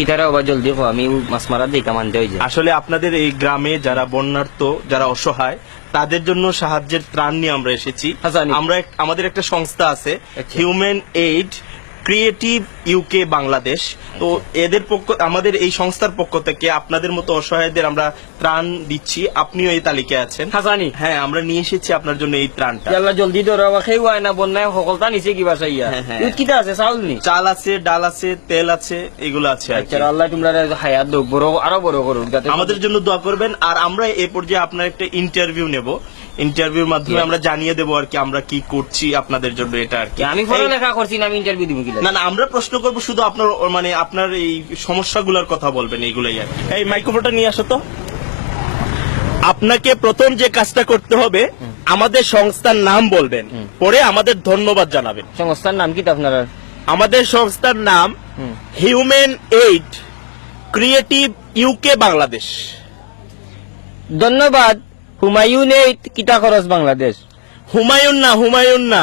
কিতারে আবার জলদি কো আমি মাছ মারার দিকে মানতে যায় আসলে আপনাদের এই গ্রামে যারা বন্যার্থ যারা অসহায় তাদের জন্য সাহায্যের ত্রাণ নিয়ে আমরা এসেছি হাসানি। আমরা আমাদের একটা সংস্থা আছে আচ্ছা। Human aid creative UK Bangladesh তো এদের পক্ষ আমাদের এই সংস্থার পক্ষ থেকে আপনাদের মতো অসহায়দের আমরা ত্রাণ দিচ্ছি। আপনিও এই তালিকায় আছেন। হাসানি। হ্যাঁ আমরা নিয়ে এসেছি আপনার জন্য এই ত্রাণটা। ইয়াল্লা জলদি ধরো খেয়ে হয় না বন্যায় সকলটা নিচে কিবা চাইয়া হ্যাঁ, হ্যাঁ। ইউত আছে চাউল নি? চাল আছে ডাল আছে তেল আছে এগুলো আছে আর কি। আচ্ছা আল্লাহ তোমরা হায়াত দোক বড় আরও বড় করুক আমাদের জন্য দোয়া করবেন। আর আমরা এ পর্যায়ে আপনার একটা ইন্টারভিউ নেব। ইন্টারভিউর মাধ্যমে আমরা জানিয়ে দেবো আর কি আমরা কি করছি আপনাদের জন্য এটা আর কি। আমি পড়ালেখা করছি না আমি ইন্টারভিউ দিব না না আমরা প্রশ্ন করব শুধু আপনার মানে আপনার এই সমস্যাগুলোর কথা বলবেন এইগুলাই আর এই মাইক্রোফোনটা নিয়ে আসো তো। আপনাকে প্রথম যে কাজটা করতে হবে আমাদের সংস্থার নাম বলবেন। পরে আমাদের ধন্যবাদ জানাবেন। সংস্থার নাম কি আপনার আমাদের সংস্থার নাম। Human aid creative UK Bangladesh ধন্যবাদ। হুমায়ুন এই কিটা খরচ বাংলাদেশ? হুমায়ুন না হুমায়ুন না।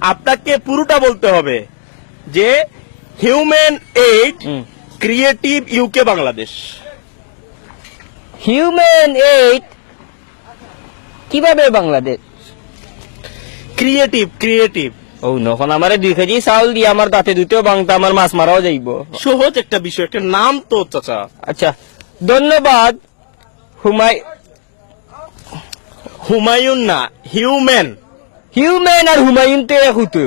আপনাকে পুরোটা বলতে হবে যে human aid. Creative UK Bangladesh. Human aid কীভাবে বাংলাদেশ? Creative creative. ও নখন আমারে দুই কেজি চাউল দিয়ে আমার দাঁতে দুটো বাংতা আমার মাছ মারাও যাইব। সহজ একটা বিষয় একটা নাম তো চাচা। আচ্ছা ধন্যবাদ। হুমাই হুমায়ুন না হিউম্যান। হিউম্যান আর হুমায়ুন তো এক হতো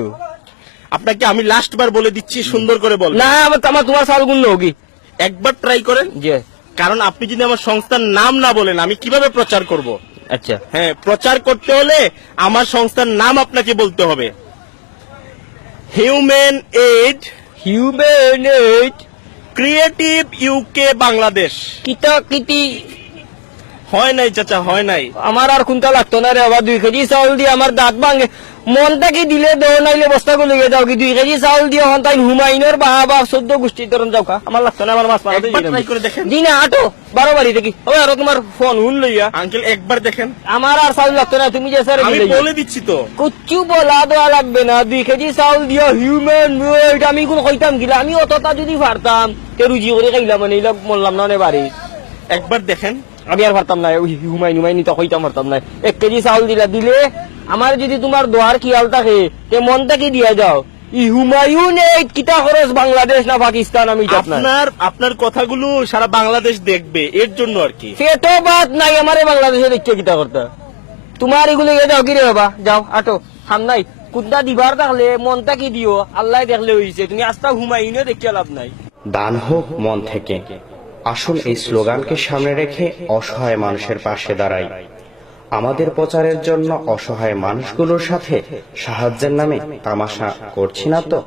আপনাকে আমি লাস্ট বার বলে দিচ্ছি সুন্দর করে বল না আমার আমার তোমার চাউল গুণ হোগি একবার ট্রাই করেন। যে কারণ আপনি যদি আমার সংস্থার নাম না বলেন আমি কীভাবে প্রচার করব? আচ্ছা। হ্যাঁ প্রচার করতে হলে আমার সংস্থার নাম আপনাকে বলতে হবে। Human aid human aid creative UK Bangladesh কিতা কিতি? হয় নাই চাচা হয় নাই। আমার আর কোনটা লাগতো না রে আবার দুই কেজি চাউল দিয়ে আমার দাঁত ভাঙে। মনটা কি দিলে দেও নাইলে বস্তা গুলো যাও কি? দুই কেজি চাউল দিয়ে হন তাই হুমায়ুনের বা বা চোদ্দ গোষ্ঠী ধরন যাও কা আমার লাগতো না আমার মাছ দেখেন। জি না আটো বারো বাড়ি দেখি। ও আর তোমার ফোন হুন লইয়া আঙ্কেল একবার দেখেন। আমার আর চাউল লাগতো না তুমি যে স্যার আমি বলে দিচ্ছি তো। কুচ্ছু বলা দেওয়া লাগবে না দুই কেজি চাউল দিয়া হিউম্যান ওয়েট আমি কোন কইতাম গিলা। আমি অতটা যদি পারতাম রুজি করে খাইলাম মানে মরলাম না নে বাড়ি একবার দেখেন। আমি আর পারতাম না হুমাই নুমাই নিতে কইতাম পারতাম না। এক কেজি চাউল দিলা দিলে আমার যদি তোমার দোয়ার খেয়াল থাকে তে মনটাকে দিয়া যাও। ই হুমায়ুন এই কিতা খরচ বাংলাদেশ না পাকিস্তান আমি আপনার আপনার আপনার কথাগুলো সারা বাংলাদেশ দেখবে এর জন্য আর কি। সে তো বাদ নাই আমারে বাংলাদেশে দেখতে কিতা করতে। তোমার এগুলো যাও কিরে বাবা? যাও আটো হাম নাই। কুদ্দা দিবার থাকলে মনটা কি দিও আল্লাহ দেখলে হইছে। তুমি আস্তা হুমায়ুনে দেখিয়া লাভ নাই। দান হোক মন থেকে। আসুন এই স্লোগানকে সামনে রেখে অসহায় মানুষের পাশে দাঁড়াই। আমাদের প্রচারের জন্য অসহায় মানুষগুলোর সাথে সাহায্যের নামে তামাশা করছি না তো?